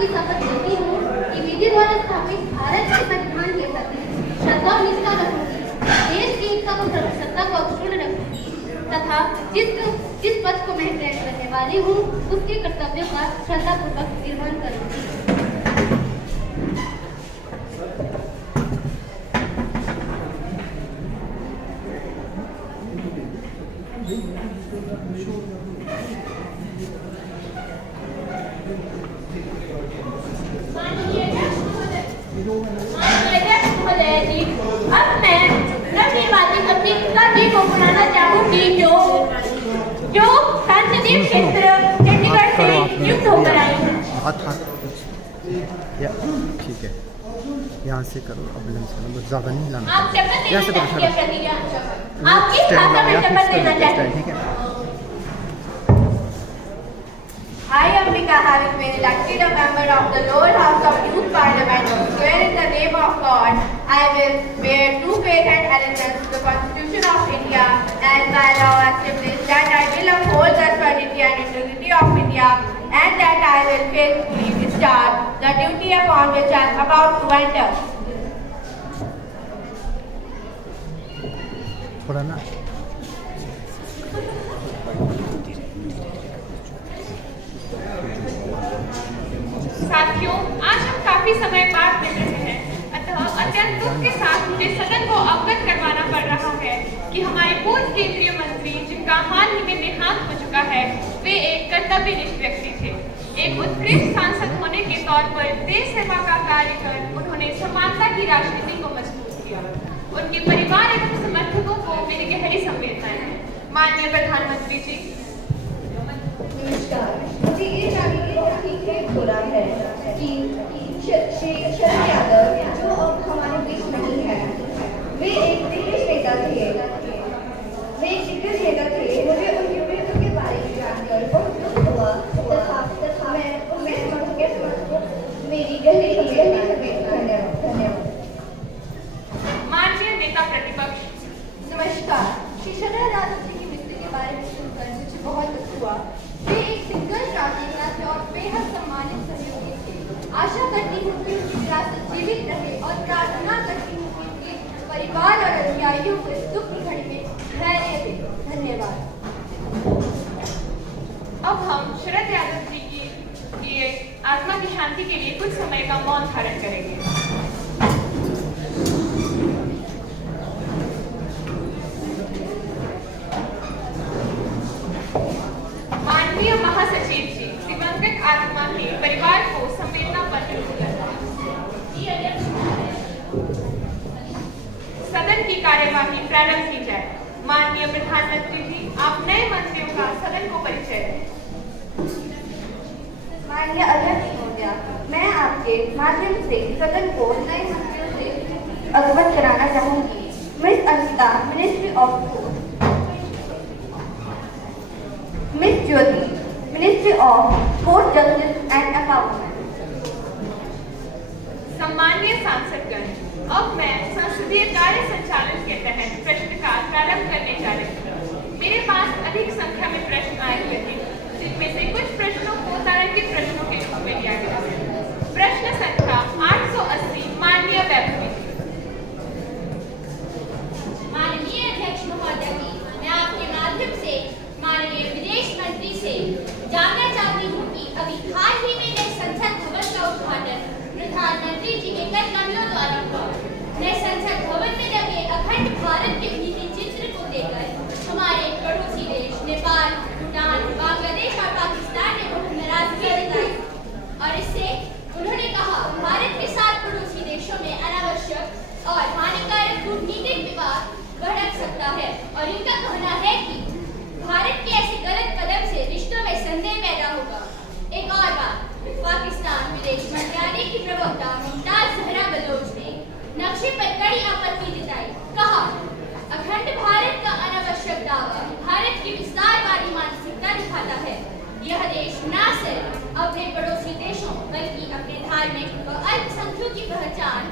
की शपथ लेती हूँ कि विधि द्वारा स्थापित भारत के संविधान के प्रति श्रद्धा और निष्ठा रखूंगी, देश की एकता व सत्ता को अक्षुण्ण रखूंगी तथा जिस पद को मैं ग्रहण करने वाली हूँ उसके कर्तव्यों का श्रद्धापूर्वक निर्वहन करूंगी। अब मैं नवनिर्वाचित अपनी पिताजी को बुलाना चाहूंगी जो संसदीय क्षेत्र चंडीगढ़ से नियुक्त होकर आई हैं। ठीक है, यहाँ से करो, अब ज़्यादा नहीं लाना। आप शपथ यहाँ से करो, आपकी भाषा में शपथ लेना चाहिए। ठीक है। I, Ambika, having been elected a member of the lower house of Youth Parliament, swear in the name of God, I will bear true faith and allegiance to the Constitution of India and by law established, that I will uphold the sovereignty and integrity of India, and that I will faithfully discharge the duty upon which I am about to enter. थोड़ा ना साथियों, आज हम काफी समय बाद मिल रहे हैं, अतः अत्यंत दुख के साथ मुझे सदन को अवगत करवाना पड़ रहा है कि हमारे पूर्व केंद्रीय मंत्री, जिनका हाल ही में देहांत हो चुका है, वे एक कर्तव्यनिष्ठ व्यक्ति थे। एक उत्कृष्ट सांसद होने के तौर पर देश सेवा का कार्य कर उन्होंने समानता की राजनीति को मजबूत किया। उनके परिवार एवं समर्थकों को मेरी गहरी संवेदनाएं हैं। माननीय प्रधानमंत्री जी, नमस्कार। मुझे ये जानने की बहुत ही हो रहा है कि शरद यादव, जो अब हमारे बीच नहीं है, वे एक दिग्गज नेता थे। मुझे उनकी मृत्यु के बारे में जानकर बहुत दुख हुआ तथा मैं उनके समर्थ को मेरी गहरी धन्यवाद। माननीय नेता प्रतिपक्ष, नमस्कार। श्री शरद यादव जी की मृत्यु के बारे में सुनकर मुझे बहुत दुख हुआ। वे एक दिग्गज राजनेता थे और बेहद सम्मानित सहयोगी थे। आशा करती हूँ कि उनकी विरासत जीवित रहे और प्रार्थना करती हूँ कि उनके परिवार और अनुयायियों को इस दुख की घड़ी में धैर्य दे। धन्यवाद। अब हम शरद यादव जी की लिए आत्मा की शांति के लिए कुछ समय का मौन धारण करेंगे। माननीय महासचिव जी, दिवंगत आत्मा के परिवार को संवेदना पत्र सदन की कार्यवाही प्रारंभ की जाए। माननीय प्रधानमंत्री जी, आप नए मंत्रियों का सदन को परिचय दें। माननीय अध्यक्ष महोदया, मैं आपके माध्यम से सदन को नए मंत्रियों से अवगत कराना चाहूंगी। Miss Ankita, ministry of food. Miss Jyoti, ministry of court justice and empowerment. सम्माननीय सांसदगण, अब मैं संसदीय कार्य संचालन के तहत प्रश्नकाल प्रारंभ करने जा रही हूँ। मेरे पास अधिक संख्या में प्रश्न आए हुए थे, जिनमें से कुछ प्रश्नों को तारांकित प्रश्नों के रूप में लिया गया है। प्रश्न संख्या 880, माननीय वैभवी जी। माननीय अध्यक्ष महोदय जी, मैं आपके माध्यम से माननीय विदेश मंत्री से जानना चाहती हूँ कि अभी हाल ही में नए संसद भवन का उद्घाटन प्रधानमंत्री जी के कई कमलों द्वारा हुआ। नए संसद भवन में लगे अखंड भारत के नीति चित्र को लेकर हमारे पड़ोसी देश नेपाल, भूटान, बांग्लादेश और पाकिस्तान ने बहुत नाराजगी जताई और इससे उन्होंने कहा भारत के साथ पड़ोसी देशों में अनावश्यक और हानिकारक कूटनीतिक विवाद भड़क सकता है और इनका कहना है कि भारत के ऐसे गलत कदम से रिश्तों में संदेह पैदा होगा। एक और बात, पाकिस्तान विदेश मंत्रालय की प्रवक्ता मुमताज जहरा बलोच ने नक्शे पर कड़ी आपत्ति जताई। कहा, अखंड भारत का अनावश्यक दावा भारत की विस्तारवादी मानसिकता दिखाता है। यह देश न सिर्फ अपने पड़ोसी देशों बल्कि अपने धार्मिक व अल्पसंख्यकों की पहचान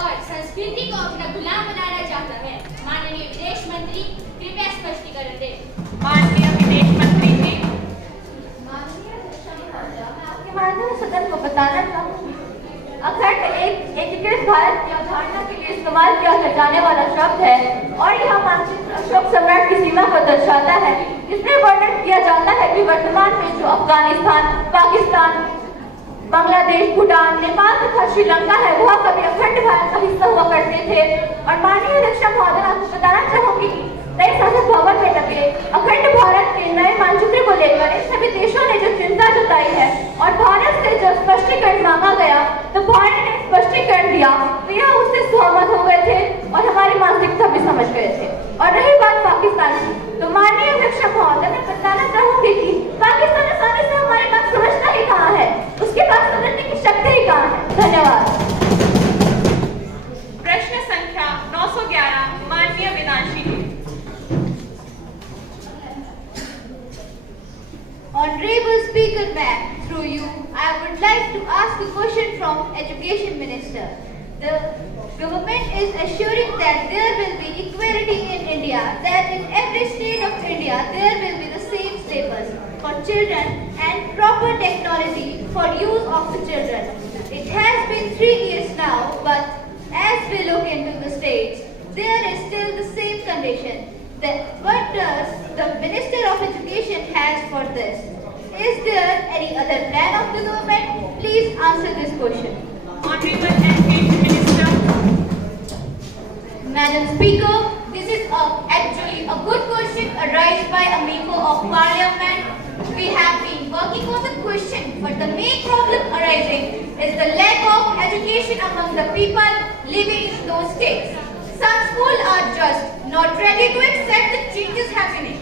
और संस्कृति को अपना गुलाम बनाना चाहता है। माननीय विदेश मंत्री, कृपया स्पष्टीकरण दें। माननीय विदेश मंत्री जी। माननीय अध्यक्ष महोदया, मैं आपके माध्यम से सदन को बताना इस्तेमाल किया जाने वाला शब्द है और यह मानसिक अशोक सम्राट की सीमा को दर्शाता है। इसमें वर्णन किया जाता है कि वर्तमान में जो अफगानिस्तान, पाकिस्तान, बांग्लादेश, भूटान, नेपाल तथा श्रीलंका है वह कभी अखंड भारत का हिस्सा हुआ करते थे। और माननीय अध्यक्ष महोदय, आपको बताना चाहूंगी कि नए संसद भवन में लगे अखंड भारत के नए मानचित्र को लेकर इन सभी देशों ने जो चिंता जताई है और भारत से जब स्पष्टीकरण मांगा गया तो भारत ने स्पष्टीकरण दिया तो यह उससे सहमत हो गए थे और हमारी मानसिकता भी समझ गए थे। और रही बात पाकिस्तान की, तो माननीय अध्यक्ष महोदय, मैं बताना चाहूंगी कि पाकिस्तान आसानी से हमारी बात समझता ही कहाँ है, उसके पास समझने की शक्ति ही कहाँ है। धन्यवाद। प्रश्न संख्या 911 माननीय विनाशी जी। Honorable Speaker Ma'am, through you, I would like to ask a question from Education Minister. The government is assuring that there will be equality in India, that in every state of India there will be the same syllabus for children and proper technology for use of the children. It has been 3 years now, but as we look into the states, there is still the same condition. What does the Minister of Education has for this? Is there any other plan of the government? Please answer this question. Honorable Education Minister. Madam Speaker, this is actually a good question arised by a member of Parliament. We have been working on the question, but the main problem arising is the lack of education among the people living in those states. Some schools are just not ready to accept the changes happening.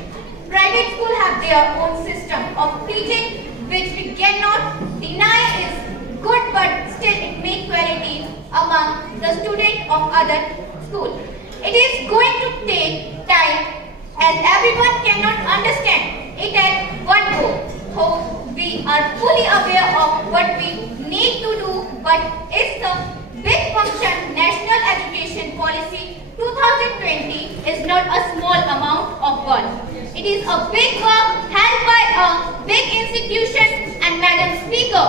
Private schools have their own system of teaching, which we cannot deny is good, but still it makes quality among the students of other schools. It is going to take time, as everyone cannot understand it at one go. So we are fully aware of what we need to do, but it's the big function. National Education Policy 2020 is not a small amount of work. It is a big work held by a big institution, and Madam Speaker,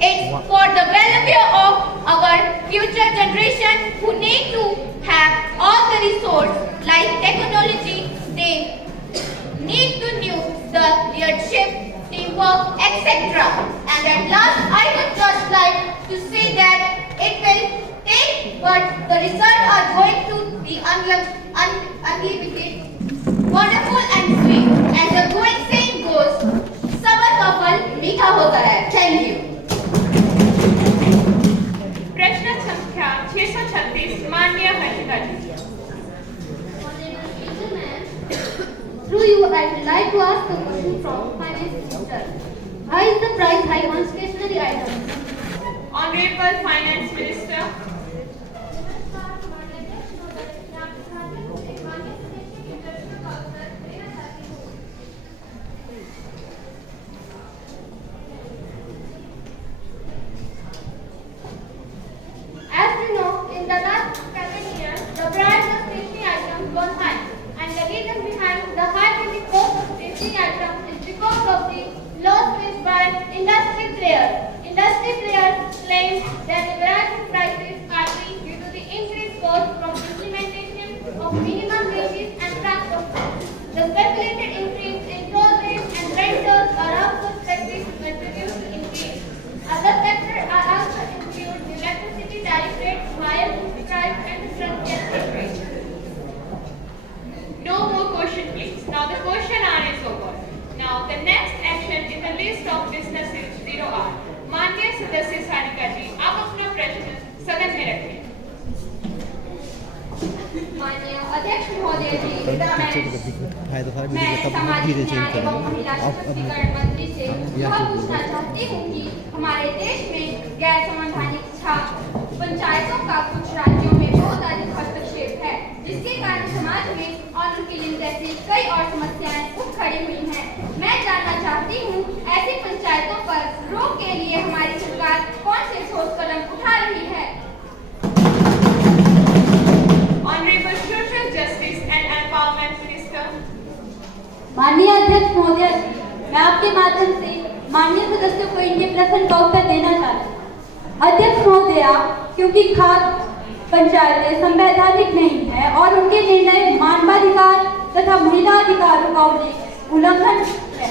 it's for the welfare of our future generation who need to have all the resources like technology. They need to know the leadership, teamwork, etc. And at last, I would just like to say that it will take, but the results are going to be unlimited, wonderful and sweet. And the going saying goes, sabar ka fal मीठा होता है. Thank you. प्रश्न संख्या 636 माननीय हर्षिता जी। Through you, I would like to ask a question from Finance Minister. Why is the price high on stationery items? Honorable Finance Minister. As you know, in the last 7 years, the price of stationery items gone high, and the reason behind the high rising cost of stationery items is because of the loss faced by industry players. Industry players claim that the rising prices are due to the increased cost from implementation of minimum wages and transport. The speculated increase in toll rates and rentals are also expected to contribute to increase. Other sectors are also include the electricity tariff rates, higher food price, and transport rates. No more question, please. Now the question hour is over. Now the next action in the list of businesses 0R. माननीय सदस्य सारिका जी, आप अपना प्रश्न सदन में रखें। माननीय अध्यक्ष महोदय जी, मैं सामाजिक न्याय एवं महिला सशक्तिकरण मंत्री से यह पूछना चाहती हूँ कि हमारे देश में गैर संवैधानिक पंचायतों का कुछ राज्यों में बहुत अधिक हस्तक्षेप है, जिसके कारण समाज में और उनकी लिंग जैसी कई और समस्याएं उठ खड़ी हुई हैं। मैं जानना चाहती हूँ ऐसी पंचायतों पर रोक के लिए हमारी सरकार कौन से ठोस कदम उठा रही है। Honorable Social Justice and Empowerment Minister. माननीय अध्यक्ष महोदय, मैं आपके माध्यम से माननीय सदस्यों को इनके प्रश्न का उत्तर देना चाहती हूँ। अध्यक्ष महोदया, क्योंकि खाद पंचायतें संवैधानिक नहीं है और उनके निर्णय मानवाधिकार तथा महिला अधिकारों का उल्लंघन है।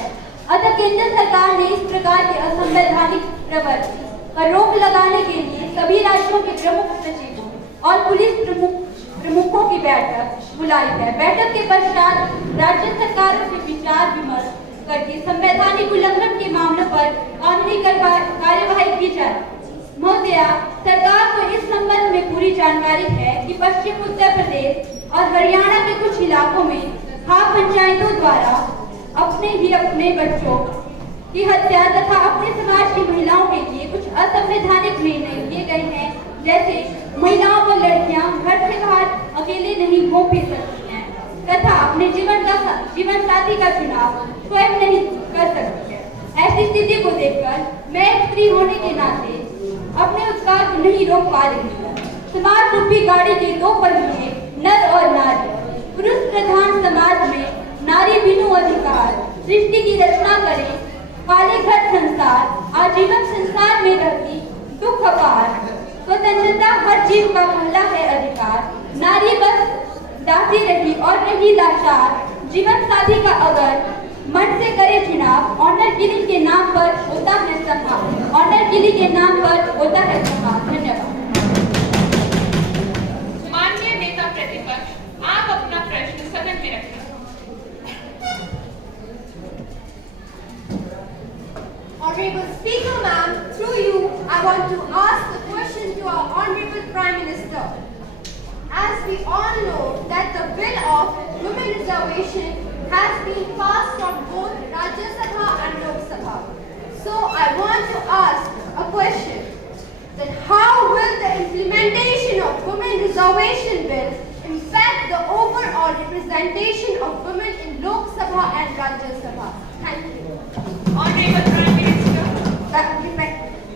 अतः केंद्र सरकार ने इस प्रकार के असंवैधानिक प्रवृत्ति पर रोक लगाने के लिए सभी राज्यों के प्रमुख सचिवों और पुलिस प्रमुखों की बैठक बुलाई है। बैठक के पश्चात राज्य सरकारों से विचार विमर्श करके संवैधानिक उल्लंघन के मामलों पर कानूनी कार्यवाही की जाए। महोदया, सरकार को इस संबंध में पूरी जानकारी है कि पश्चिम उत्तर प्रदेश और हरियाणा के कुछ इलाकों में खाप पंचायतों द्वारा अपने बच्चों की हत्या तथा अपने समाज की महिलाओं के लिए कुछ असंवैधानिक निर्णय लिए गए हैं, जैसे महिलाओं व लड़कियां घर से बाहर अकेले नहीं घूम फिर सकती हैं तथा अपने जीवन साथी का चुनाव स्वयं नहीं कर सकती है। ऐसी स्थिति को देखकर मैं एक स्त्री होने के नाते अपने उत्साह को नहीं रोक पा रही हूँ। समाज रूपी गाड़ी के दो पहिए नर और नारी, पुरुष प्रधान समाज में नारी बिनु अधिकार सृष्टि की रचना करे, पाले घर संसार आजीवन संसार में रहती दुख अपार, स्वतंत्रता हर जीव का पहला है अधिकार, नारी बस दासी रही और रही लाचार, जीवन साथी का अगर मन से करे चुनाव, ऑनर गिरी के नाम पर होता है सम्मान, ऑनर गिरी के नाम पर होता है सम्मान। धन्यवाद। माननीय नेता प्रतिपक्ष, आप अपना प्रश्न सदन में रखें। Honorable Speaker, ma'am, through you, I want to ask a question to our Honorable Prime Minister. As we all know that the bill of women reservation has been passed on both Rajya Sabha and Lok Sabha. So I want to ask a question, that how will the implementation of women reservation bill impact the overall representation of women in Lok Sabha and Rajya Sabha? Thank you. Honorable Prime Minister.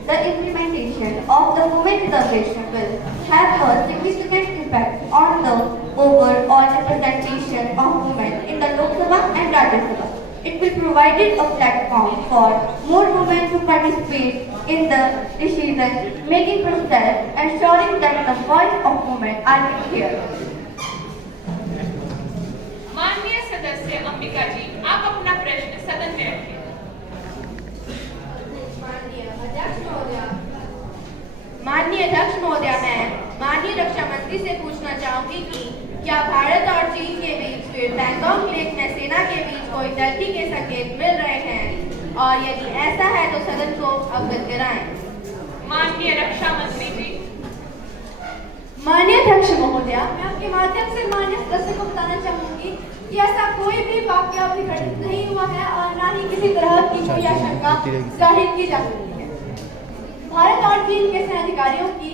The implementation of the women reservation bill have a significant impact on the overall representation of women in the Lok Sabha and Rajya Sabha. It will provide a platform for more women to participate in the decision-making process, ensuring that the voice of women are heard. माननीय सदस्य अंबिका जी, आप अपना प्रश्न सदन में रखें। माननीय अध्यक्ष महोदया, मैं माननीय रक्षा मंत्री से पूछना चाहूंगी कि क्या भारत और चीन के बीच पैंगोंग लेक में सेना के बीच कोई तरक्की के संकेत मिल रहे हैं, और यदि ऐसा है तो सदन को अवगत कराएं। माननीय रक्षा मंत्री जी। माननीय अध्यक्ष महोदया, मैं आपके माध्यम से माननीय सदस्य को बताना चाहूंगी कि ऐसा कोई भी वाकया अभी घटित नहीं हुआ है और न ही किसी तरह की कोई आशंका जाहिर की जा सकती है। भारत और चीन के सेना अधिकारियों की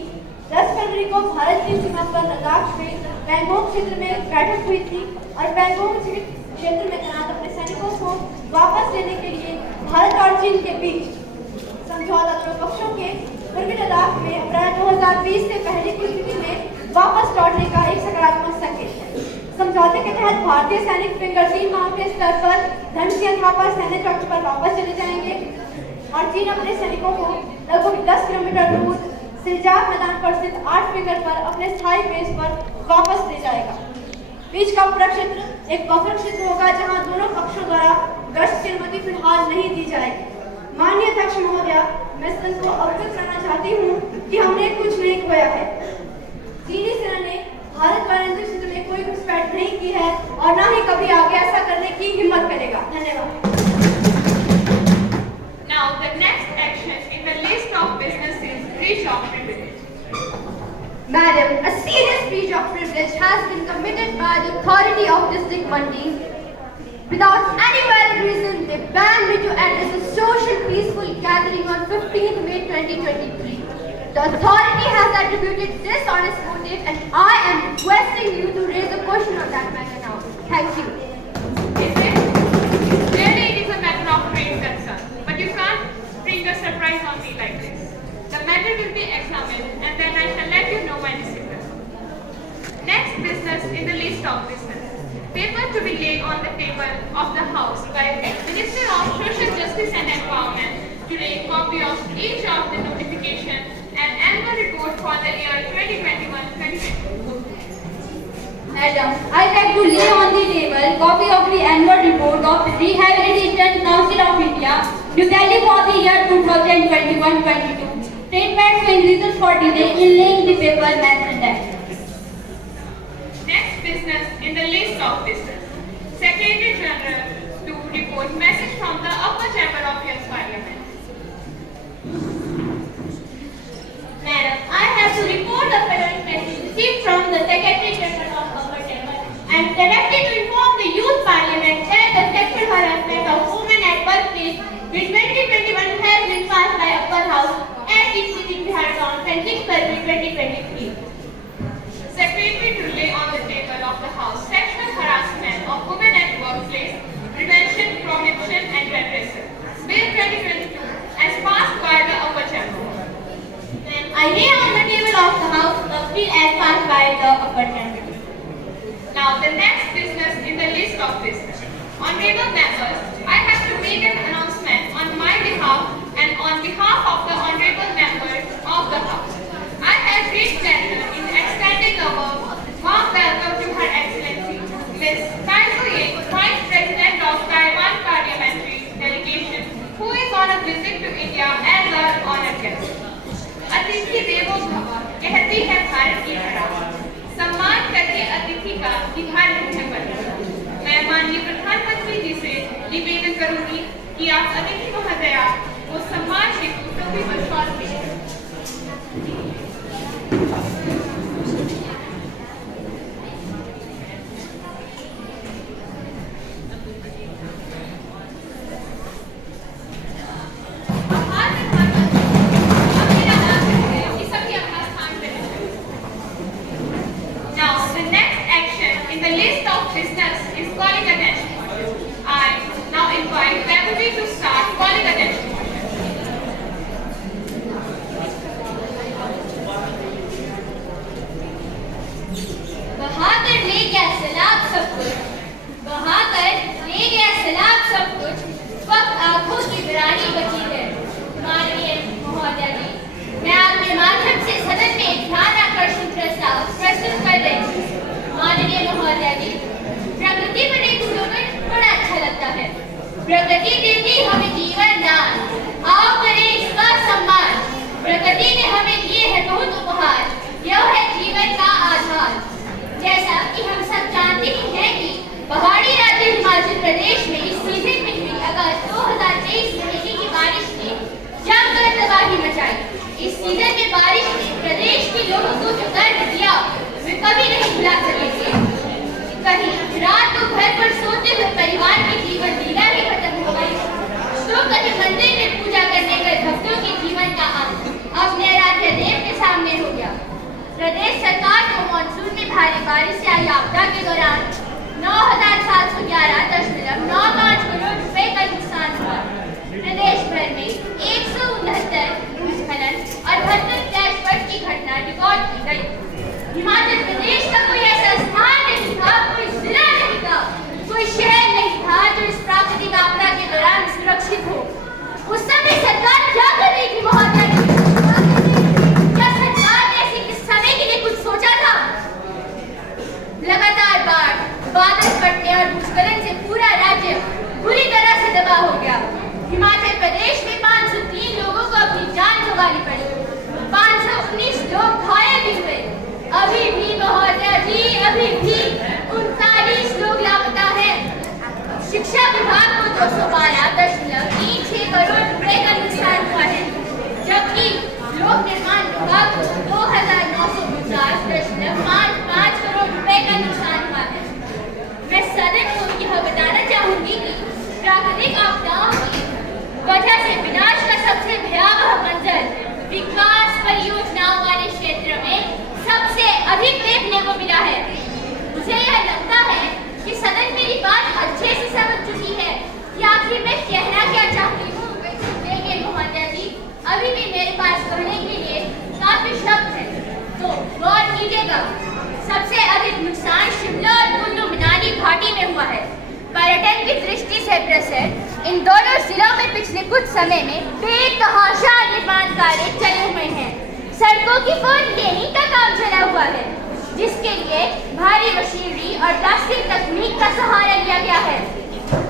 10 फरवरी को भारत की सीमा पर लद्दाख में पैंगोंग क्षेत्र में बैठक हुई थी और पैंगोंग क्षेत्र में तैनात अपने सैनिकों को वापस लेने के लिए भारत और चीन के बीच समझौता दोनों पक्षों के पूर्वी लद्दाख में अप्रैल 2020 से पहले की स्थिति में वापस लौटने का एक सकारात्मक संकेत है। समझौते के तहत भारतीय सैनिक फिंगर 3 माह के स्तर पर धनसिया पर सैन्य चौकी पर वापस चले जाएंगे और चीन अपने सैनिकों को लगभग 10 किलोमीटर दूर सिलजाक मैदान पर स्थित 8 फिंगर पर अपने स्थायी बेस पर वापस ले जाएगा। बीच का पूरा क्षेत्र एक बफर क्षेत्र होगा जहां दोनों पक्षों द्वारा गश्त की अनुमति फिलहाल नहीं दी जाएगी। माननीय अध्यक्ष महोदया, मैं सदन को अवगत कराना चाहती हूँ कि हमने कुछ नहीं खोया है। चीनी सेना ने भारत वाणिज्य क्षेत्र में कोई घुसपैठ नहीं की है और न ही कभी आगे ऐसा करने की हिम्मत करेगा। धन्यवाद। Now the next action in the list of business is breach of privilege. Madam, a serious breach of privilege has been committed by the authority of District Mandi. Without any valid reason, they banned me to attend a social peaceful gathering on 15th May 2023. The authority has attributed dishonest motive and I am requesting you to raise a question on that matter now. Thank you. Is it? Clearly it is a matter of great concern, but you can't bring a surprise on me like this. The matter will be examined and then I shall let you know my decision. Next business in the list of business. Paper to be laid on the table of the House by Minister of Social Justice and Empowerment to lay copy of each of the notification and annual report for the year 2021-2022. Madam, I beg to lay on the table copy of the annual report of the Rehabilitation Council of India, New Delhi for the year 2021-22. Statements and reasons for delay in laying the paper mentioned there. Next business in the list of business. Secretary General to report message from the upper chamber of Youth Parliament. Madam, I have to report the following message received from the Secretary General of Upper Chamber. I am directed to inform the Youth Parliament that the sexual harassment of women at workplace in 2021 has been passed by Upper House and is sitting held on 26 February 2023. Secretary to lay on the table of the House sexual harassment of women at workplace, prevention, prohibition and repression. Bill 2022 as passed by the upper chamber. I lay on the table of the House the bill as passed by the upper chamber. Now the next business in the list of business. Honorable members, I have to make an announcement on my behalf and on behalf of the honorable members of the House. I have great pleasure in extending a warm welcome to Her Excellency, Ms. Taizui, Vice President of Taiwan Parliamentary Delegation, who is on a visit to India as our honored guest. अतिथि देवो भव कहती है भारत की धरा, सम्मान करके अतिथि का निभार मुझे पड़ता। मैं माननीय प्रधानमंत्री जी से निवेदन करूंगी कि आप अतिथि महोदया को सम्मान हेतु सभी पुरस्कार दें। प्रकृति देती हमें जीवन दान, आओ करें इसका सम्मान। प्रकृति ने हमें दिए है बहुत उपहार, यह है जीवन का आधार। जैसा कि हम सब जानते ही हैं कि पहाड़ी राज्य हिमाचल प्रदेश में इस सीजन में हुई अगस्त 2023 महीने की बारिश ने जमकर तबाही मचाई। इस सीजन में बारिश ने प्रदेश के लोगों को जो दर्द दिया वे कभी नहीं भुला सकेंगे। कहीं रात को घर पर सोते हुए परिवार की जीवन लीला भी खत्म हो गई, तो कहीं मंदिर में पूजा करने गए भक्तों के जीवन का अंत अब नैरात्य देव के सामने हो गया। प्रदेश सरकार को मानसून में भारी बारिश से आई आपदा के दौरान 9,711.95 करोड़ रुपए का नुकसान हुआ। प्रदेश भर में 169 भूस्खलन और 72 फ्लैश फ्लड की घटना रिकॉर्ड की गई। हिमाचल प्रदेश का कोई ऐसा स्थान नहीं था, कोई जिला नहीं था, कोई शहर नहीं था जो इस प्राकृतिक आपदा के दौरान सुरक्षित हो। उस समय सरकार क्या कर रही थी महोदय? क्या सरकार ने ऐसे किस समय के लिए कुछ सोचा था? लगातार बाढ़, बादल फटने और भूस्खलन से पूरा राज्य बुरी तरह से तबाह हो गया। हिमाचल प्रदेश में 503 लोगों को अपनी जान गंवानी पड़ी, 519 लोग घायल भी हुए। अभी भी महोदय जी, अभी भी 39 लोग लापता हैं। शिक्षा विभाग को 212.36 करोड़ रुपए का नुकसान हुआ है, जबकि लोक निर्माण विभाग को 2,950.55 करोड़ रुपए का नुकसान हुआ है। मैं सदन को यह बताना चाहूंगी कि प्राकृतिक आपदाओं की वजह से विनाश का सबसे भयावह मंजर विकास परियोजनाओं वाले क्षेत्र में सबसे अधिक देखने को मिला है। मुझे यह लगता है कि सदन मेरी बात अच्छे से समझ चुकी है कि आखिर मैं कहना क्या चाहती हूँ, लेकिन महोदय जी अभी भी मेरे पास कहने के लिए काफी शब्द है, तो गौर कीजिएगा। सबसे अधिक नुकसान शिमला और कुल्लू मनाली घाटी में हुआ है। पर्यटन की दृष्टि से प्रसिद्ध इन दोनों जिलों में पिछले कुछ समय में बेतहाशा निर्माण कार्य चले हुए हैं। सड़कों की फोरलेनिंग का काम चला हुआ है। जिसके लिए भारी मशीनरी और प्लास्टिक तकनीक का सहारा लिया गया है।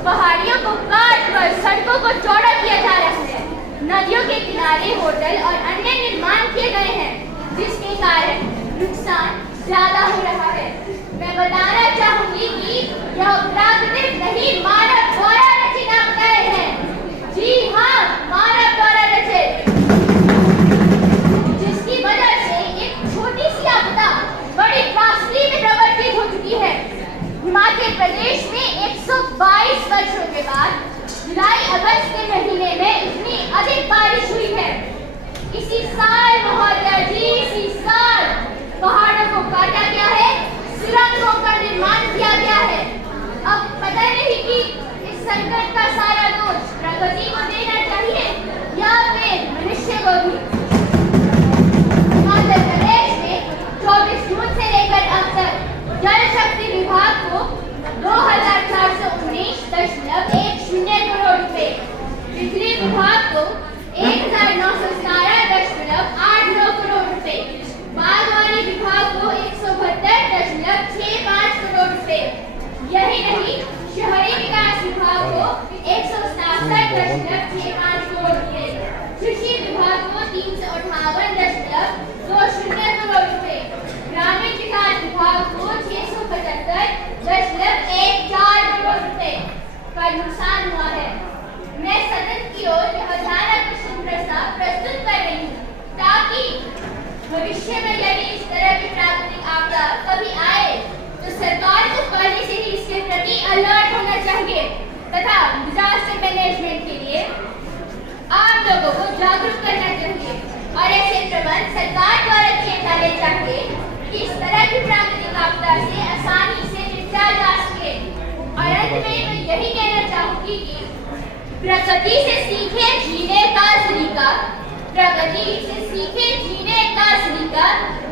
पहाड़ियों को काट कर सड़कों को चौड़ा किया जा रहा है। नदियों के किनारे होटल और अन्य निर्माण किए गए हैं, जिसके कारण नुकसान ज्यादा हो रहा है। मैं बताना चाहूंगी कि यह प्राकृतिक नहीं, मानव द्वारा रचित आपदाएं हैं। जी हाँ, मानव द्वारा रचित, जिसकी वजह से एक छोटी सी आपदा बड़ी त्रासदी में परिवर्तित हो चुकी है। हिमाचल प्रदेश में 122 वर्षों के बाद जुलाई अगस्त के महीने में इतनी अधिक बारिश हुई है। इसी साल महोदय जी, इसी साल पहाड़ों को काटा गया है, सुरंगों का निर्माण किया गया है। अब पता नहीं कि इस संकट का सारा दोष प्रकृति को देना चाहिए या फिर मनुष्य को भी। हिमाचल प्रदेश में 24 जून से लेकर अब तक जल शक्ति विभाग को 2419.10 करोड़ रुपए, बिजली विभाग को 1917.89 करोड़ रुपए, बागवानी विभाग को 172.65 करोड़ रुपए, यही नहीं शहरी विकास विभाग को 167.65 करोड़ रुपए, कृषि विभाग को 358.20 करोड़ रुपए, ग्रामीण विकास विभाग को 675.14 करोड़ रुपए का नुकसान हुआ है। मैं सदन की ओर यह ध्यानाकर्षण प्रस्ताव प्रस्तुत कर रही हूँ ताकि भविष्य में यदि इस तरह की प्राकृतिक आपदा कभी आए तो सरकार को पहले से ही इसके प्रति अलर्ट होना चाहिए तथा डिजास्टर मैनेजमेंट के लिए आम लोगों को जागरूक करना चाहिए और ऐसे प्रबंध सरकार द्वारा किए जाने चाहिए कि इस तरह की प्राकृतिक आपदा से आसानी से निपटा जा सके। और अंत में मैं यही कहना चाहूंगी कि प्रकृति से सीखे जीने का सलीका, प्रगति से सीखे जीने का सलीका,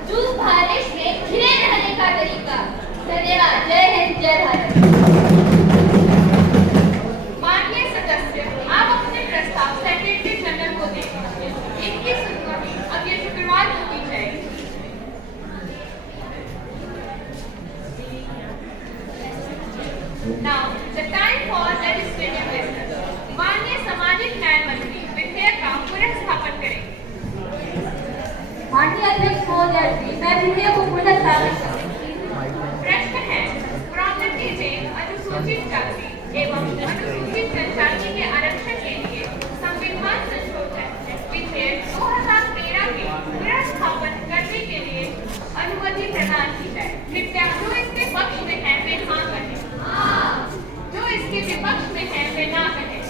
धूप बारिश में खिले रहने का तरीका। धन्यवाद। जय हिंद, जय भारत। माननीय सदस्य, आप अपने प्रस्ताव सेक्रेटरी जनरल को दें। इनकी सुनवाई अगले शुक्रवार को की जाएगी। Now, the time for legislative business. माननीय सामाजिक न्याय मंत्री विधेयक का पुनर्स्थापन करेंगे। माननीय अध्यक्ष महोदय जी, मैं विधेयक को पुनर्स्थापित करूंगी। प्रश्न है, प्रोन्नति में अनुसूचित जाति एवं अनुसूचित जनजाति के आरक्षण के लिए संविधान संशोधन विधेयक 2013 के पुनर्स्थापन करने के लिए अनुमति प्रदान की जाए। कृपया जो इसके पक्ष में है वे हाँ कहें, जो इसके विपक्ष में है वे ना कहें।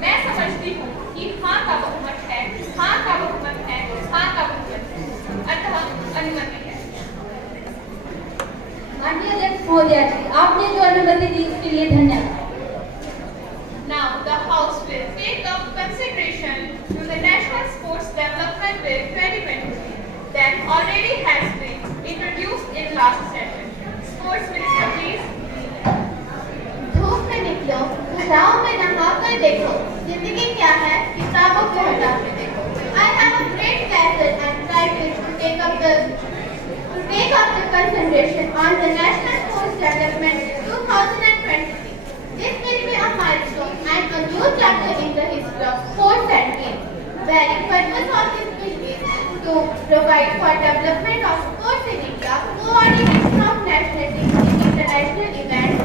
मैं समझती हूँ कि हाँ का बहुमत है, हाँ का बहुमत है, हाँ का बहुमत है, अतः अनुमति है। माननीय अध्यक्ष महोदय जी, आपने जो अनुमति दी उसके लिए धन्यवाद। Now the House will take up consideration to the National Sports Development Bill 2023 that already has been introduced in last session. Sports Minister, please. धूप में निकलो, घटाओ में नहा कर देखो, जिंदगी क्या है किताबों को हटा के देखो। I have a great pleasure and privilege to take up the consideration on the National Sports Development 2023. This will be a milestone and a new chapter in the history of sports and games. Very purpose of this bill is to provide for development of sports in India, coordination of national teams in international events,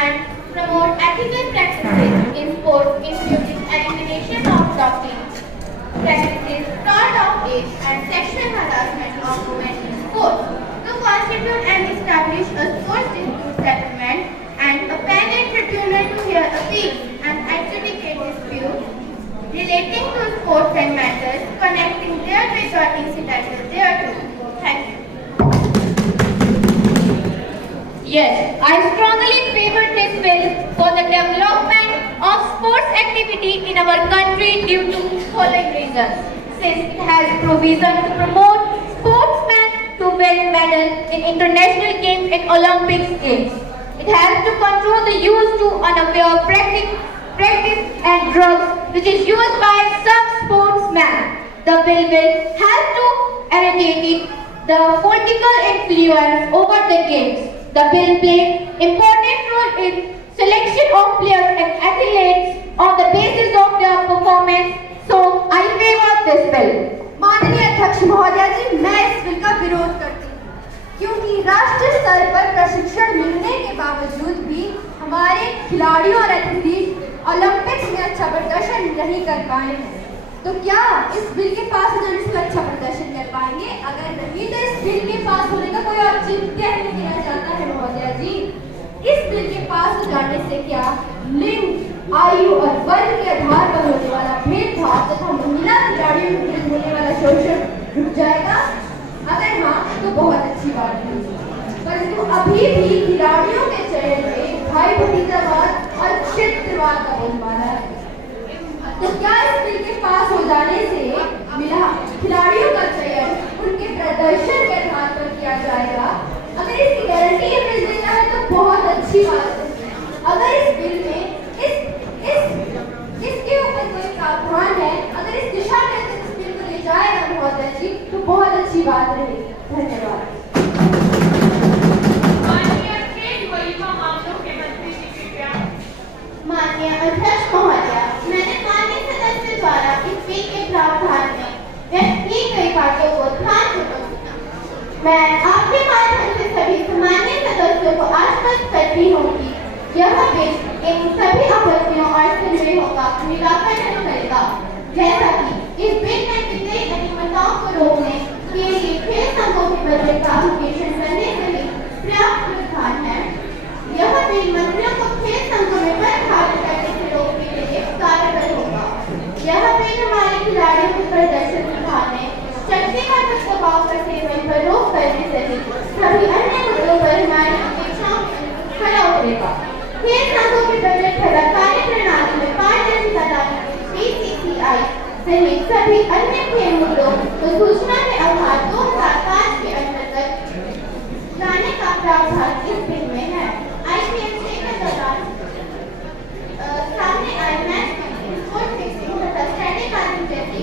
and promote ethical practices in sports, including elimination of doping practices, fraud of age, and sexual harassment of women in sports. To constitute and establish a sports dispute settlement and a panel tribunal to hear appeals and adjudicate disputes relating to sports and matters connecting therewith or incidental thereto. Thank you. Yes, I strongly favor this bill for the development of sports activity in our country due to following reasons. Since it has provision to promote sportsmen to win medals in international games and Olympic games. It helps to control the use to unaware practice and drugs which is used by some sportsmen. The bill will help to eradicate the political influence over the games. The bill played important role in selection of players and athletes on the basis of their performance. So I favor this bill. माननीय अध्यक्ष महोदय जी, मैं इस bill का विरोध करती हूँ क्योंकि राष्ट्रीय स्तर पर प्रशिक्षण मिलने के बावजूद भी हमारे खिलाड़ियों और एथलीट ओलंपिक्स में अच्छा प्रदर्शन नहीं कर पाए हैं। तो क्या इस बिल के पास हो जाने से अच्छा प्रदर्शन कर पाएंगे? अगर नहीं तो इस बिल के पास होने का कोई औचित्य नहीं रह जाता है महोदय जी। इस बिल के पास हो जाने से क्या लिंग, आयु और वर्ग के आधार पर होने वाला भेदभाव तथा महिला खिलाड़ियों के विरुद्ध होने वाला शोषण रुक जाएगा? अगर हाँ तो बहुत अच्छी बात है, परंतु अभी भी खिलाड़ियों के चयन में भाई भतीजावाद और क्षेत्रवाद का बोलबाला है। तो क्या इस बिल के पास हो जाने से मिला खिलाड़ियों का चयन उनके प्रदर्शन के आधार पर किया जाएगा? अगर इसकी गारंटी ये बिल देता है तो बहुत अच्छी बात है। अगर इस बिल में इसके ऊपर कोई प्रावधान है, अगर इस दिशा में इस बिल को ले जाएगा महोदय जी तो बहुत अच्छी बात रहेगी। धन्यवाद। माननीय खेल व युवा मामलों के मंत्री जी कृपया। माननीय अध्यक्ष महोदय, मैंने माननीय सदस्य द्वारा इस बिल के प्रावधान में व्यक्त की गई बातों को ध्यानपूर्वक सुना। मैं आपके माध्यम से सभी सम्मानित सदस्यों को आश्वस्त करती हूँ कि यह बिल इन सभी आपत्तियों और संदेहों का निराकरण करेगा। जैसा कि इस बिल में दी गई अनियमितताओं को रोकने के लिए खेल संघों के बजट का आवंटन करने के लिए पर्याप्त प्रावधान है। यह बिल मंत्रियों को खेल संघों में बर्खास्त करने से रोकने के लिए कारगर होगा। यह बिल हमारे खिलाड़ियों के प्रदर्शन सुधारने, शक्तिगत दबाव का सेवन पर रोक करने सहित सभी अन्य मुद्दों पर हमारी अपेक्षाओं में खरा उतरेगा। खेल संघों के बजट कार्य प्रणाली में पारदर्शिता लाने BCCI सहित सभी अन्य खेल मुद्दों को सूचना के आधार 2005 के अंतर्गत लाने का प्रावधान इस बिल में है। IPL के दौरान सामने आए मैच फिक्सिंग, स्पोर्ट फिक्सिंग तथा स्टैटिक जैसी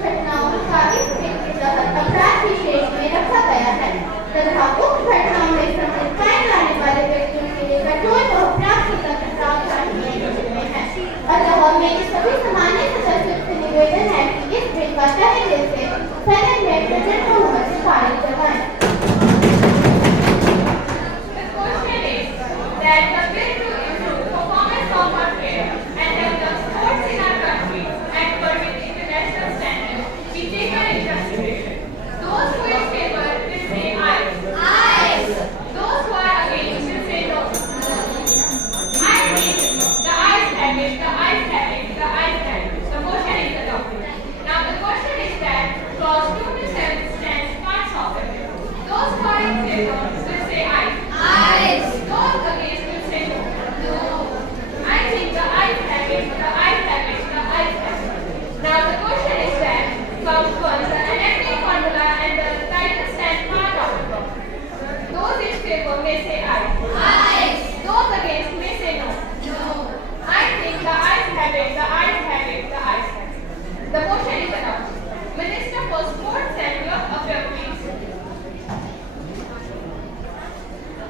घटनाओं का इस बिल के तहत अपराध विशेष में रखा गया है तथा उक्त घटनाओं में सम्मिलित पाए जाने वाले व्यक्तियों के लिए कठोर और पर्याप्त सजा का प्रावधान किए गए हैं। अतः मेरे सभी सामान्य सदस्यों से निवेदन है कि इस बिल का तहे दिल से सदन में प्रचंड बहुमत से पारित करवाएं।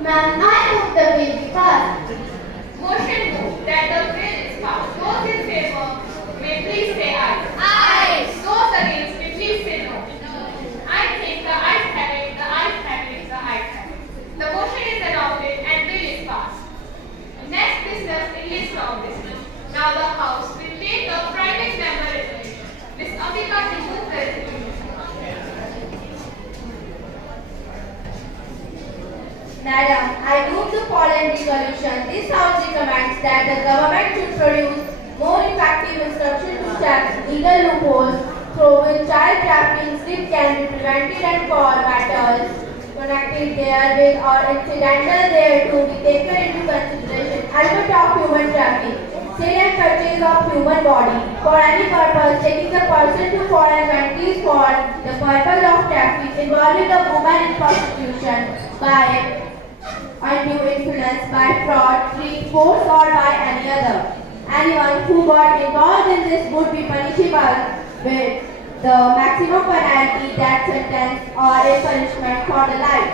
Ma'am, I move the bill be passed. Motion moved that the bill is passed. Those in favor may please say aye. Aye. Those against may please say no. I think the ayes have it, the ayes have it, the ayes have it. The motion is adopted and bill is passed. Next business in list of business. Now the House will take a private member resolution. Ms. Ambika to move the resolution. Madam, I move the following resolution. This House recommends that the government should produce more effective instruction to stop legal loopholes through which child trafficking slip can be prevented and for matters connected therewith or incidental thereto be taken into consideration. Element of human trafficking. Sale and purchase of human body for any purpose, taking the person to foreign countries for the purpose of trafficking, involving a woman in prostitution by undue influence, by fraud, threat, force or by any other. Anyone who got involved in this would be punishable with the maximum penalty, death sentence, or a punishment for the life.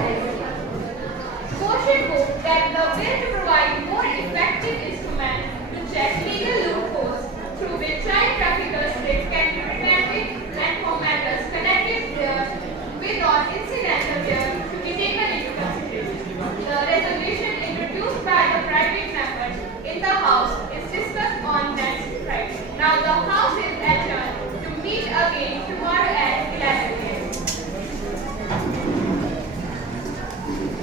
Motion moved that the bill to provide more effective instruments to check legal loopholes through which child traffickers can be prevented and for matters connected with or incidental there to be taken into consideration. The resolution introduced by the private members in the House is discussed on next Friday. Now the House is adjourned to meet again tomorrow at 11 a.m.